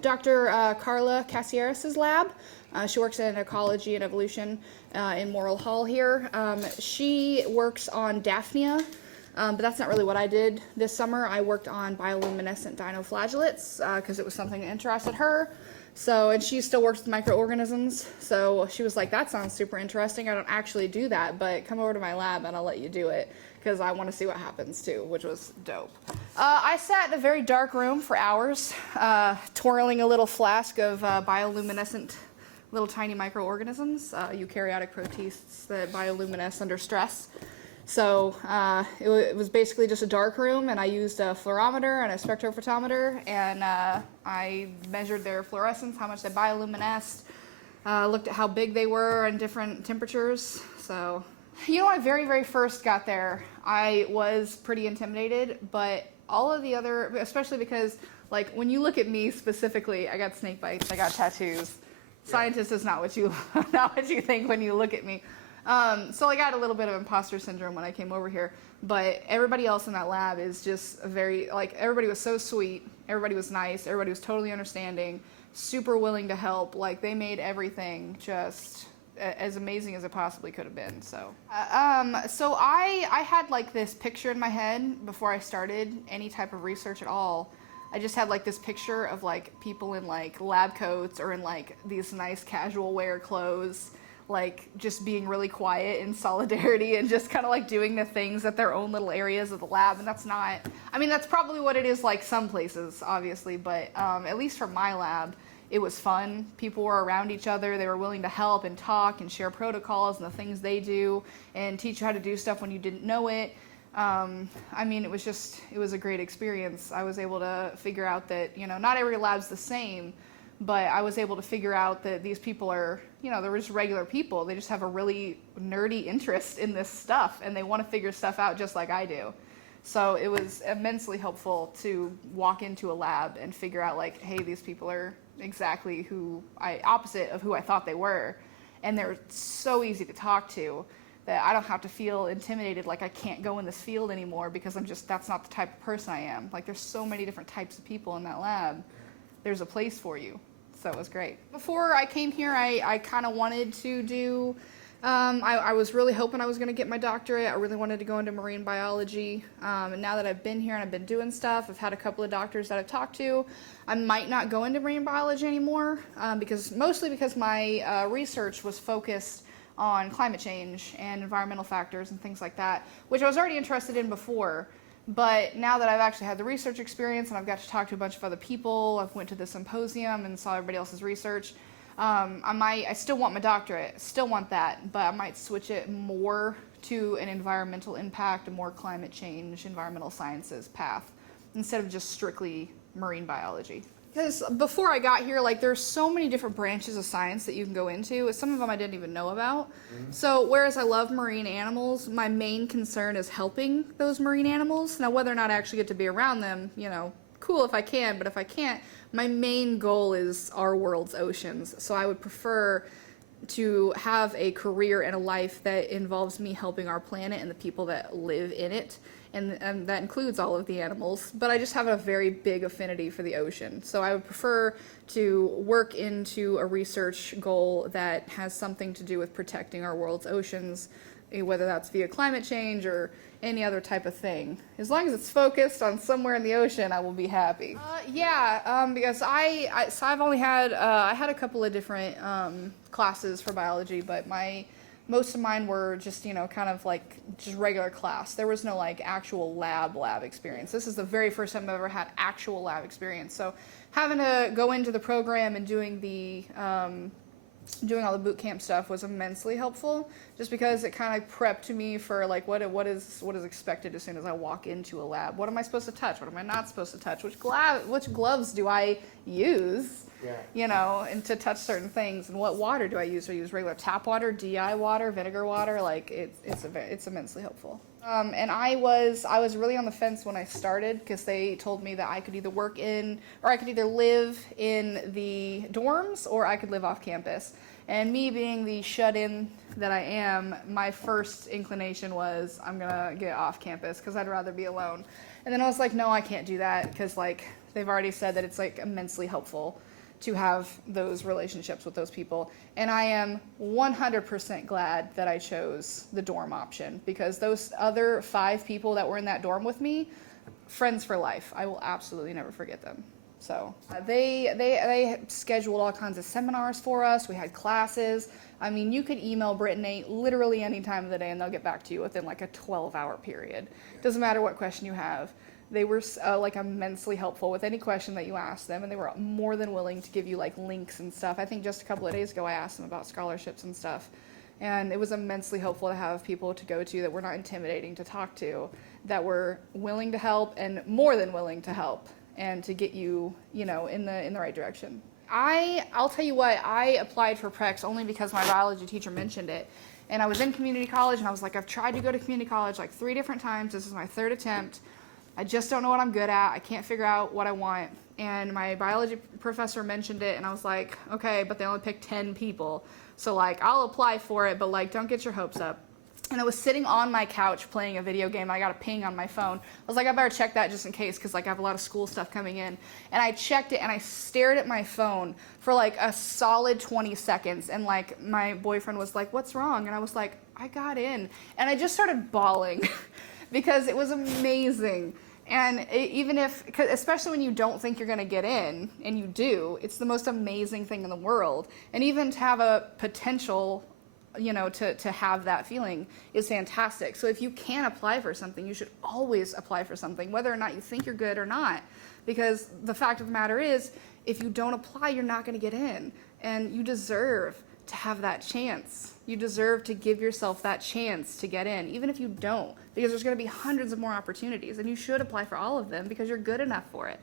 Dr. Carla Casieres' lab. She works in ecology and evolution in Morrill Hall here. She works on Daphnia, but that's not really what I did this summer. I worked on bioluminescent dinoflagellates because it was something that interested her. So, and she still works with microorganisms. So she was like, that sounds super interesting. I don't actually do that, but come over to my lab and I'll let you do it because I want to see what happens too, which was dope. I sat in a very dark room for hours, twirling a little flask of bioluminescent little tiny microorganisms, eukaryotic protists that bioluminesce under stress. So it was basically just a dark room, and I used a fluorometer and a spectrophotometer, and I measured their fluorescence, how much they bioluminesced, looked at how big they were in different temperatures. So, you know, when I very first got there, I was pretty intimidated, but all of the other, especially because, like, when you look at me specifically, I got snake bites, I got tattoos. Scientist is not what you think when you look at me. So I got a little bit of imposter syndrome when I came over here, but everybody else in that lab is just very, like, everybody was so sweet, everybody was nice, everybody was totally understanding, super willing to help. Like, they made everything just as amazing as it possibly could have been. So I had like this picture in my head before I started any type of research at all. I just had like this picture of like people in like lab coats or in like these nice casual wear clothes, like just being really quiet in solidarity and just kind of like doing the things at their own little areas of the lab. And that's not, I mean, that's probably what it is like some places, obviously, but at least for my lab, it was fun. People were around each other. They were willing to help and talk and share protocols and the things they do and teach you how to do stuff when you didn't know it. I mean, it was a great experience. I was able to figure out that, you know, not every lab's the same, but I was able to figure out that these people are, you know, they're just regular people. They just have a really nerdy interest in this stuff, and they want to figure stuff out just like I do. So it was immensely helpful to walk into a lab and figure out, like, hey, these people are exactly opposite of who I thought they were. And they're so easy to talk to that I don't have to feel intimidated like I can't go in this field anymore because that's not the type of person I am. Like, there's so many different types of people in that lab. There's a place for you. So it was great. Before I came here, I kind of wanted to do, I was really hoping I was going to get my doctorate. I really wanted to go into marine biology. And now that I've been here and I've been doing stuff, I've had a couple of doctors that I've talked to. I might not go into marine biology anymore mostly because my research was focused on climate change and environmental factors and things like that, which I was already interested in before. But now that I've actually had the research experience and I've got to talk to a bunch of other people, I've went to the symposium and saw everybody else's research, I still want my doctorate, still want that, but I might switch it more to an environmental impact, a more climate change, environmental sciences path, instead of just strictly marine biology. Because before I got here, like, there's so many different branches of science that you can go into. Some of them I didn't even know about. Mm-hmm. So whereas I love marine animals, my main concern is helping those marine animals. Now, whether or not I actually get to be around them, you know, cool if I can, but if I can't, my main goal is our world's oceans. So I would prefer to have a career and a life that involves me helping our planet and the people that live in it. And that includes all of the animals, but I just have a very big affinity for the ocean. So I would prefer to work into a research goal that has something to do with protecting our world's oceans, whether that's via climate change or any other type of thing. As long as it's focused on somewhere in the ocean, I will be happy. Because I've only had, I had a couple of different classes for biology, but most of mine were just, you know, kind of like just regular class. There was no like actual lab experience. This is the very first time I've ever had actual lab experience. So having to go into the program and doing all the boot camp stuff was immensely helpful, just because it kind of prepped me for like what is expected as soon as I walk into a lab. What am I supposed to touch? What am I not supposed to touch? Which gloves do I use? Yeah. You know, and to touch certain things, and what water do I use? Do I use regular tap water, DI water, vinegar water? Like it's immensely helpful. And I was really on the fence when I started, because they told me that I could either I could either live in the dorms or I could live off campus. And me being the shut-in that I am, my first inclination was I'm gonna get off campus because I'd rather be alone. And then I was like, no, I can't do that, because like They've already said that it's like immensely helpful to have those relationships with those people. And I am 100% glad that I chose the dorm option, because those other 5 people that were in that dorm with me, friends for life. I will absolutely never forget them. So they scheduled all kinds of seminars for us. We had classes. I mean, you could email Brittany literally any time of the day and they'll get back to you within like a 12-hour period. Doesn't matter what question you have. They were like immensely helpful with any question that you asked them, and they were more than willing to give you like links and stuff. I think just a couple of days ago I asked them about scholarships and stuff, and it was immensely helpful to have people to go to that were not intimidating to talk to, that were willing to help and more than willing to help and to get you, in the right direction. I'll tell you what, I applied for PRECS only because my biology teacher mentioned it. And I was in community college, and I was like, I've tried to go to community college like 3 different times. This is my 3rd attempt. I just don't know what I'm good at. I can't figure out what I want. And my biology professor mentioned it, and I was like, okay, but they only picked 10 people. So like, I'll apply for it, but like, don't get your hopes up. And I was sitting on my couch playing a video game. I got a ping on my phone. I was like, I better check that just in case, because like I have a lot of school stuff coming in. And I checked it, and I stared at my phone for like a solid 20 seconds. And like my boyfriend was like, what's wrong? And I was like, I got in. And I just started bawling because it was amazing. And even if, especially when you don't think you're going to get in, and you do, it's the most amazing thing in the world. And even to have a potential, to have that feeling is fantastic. So if you can apply for something, you should always apply for something, whether or not you think you're good or not. Because the fact of the matter is, if you don't apply, you're not going to get in. And you deserve to have that chance. You deserve to give yourself that chance to get in, even if you don't, because there's going to be hundreds of more opportunities, and you should apply for all of them because you're good enough for it.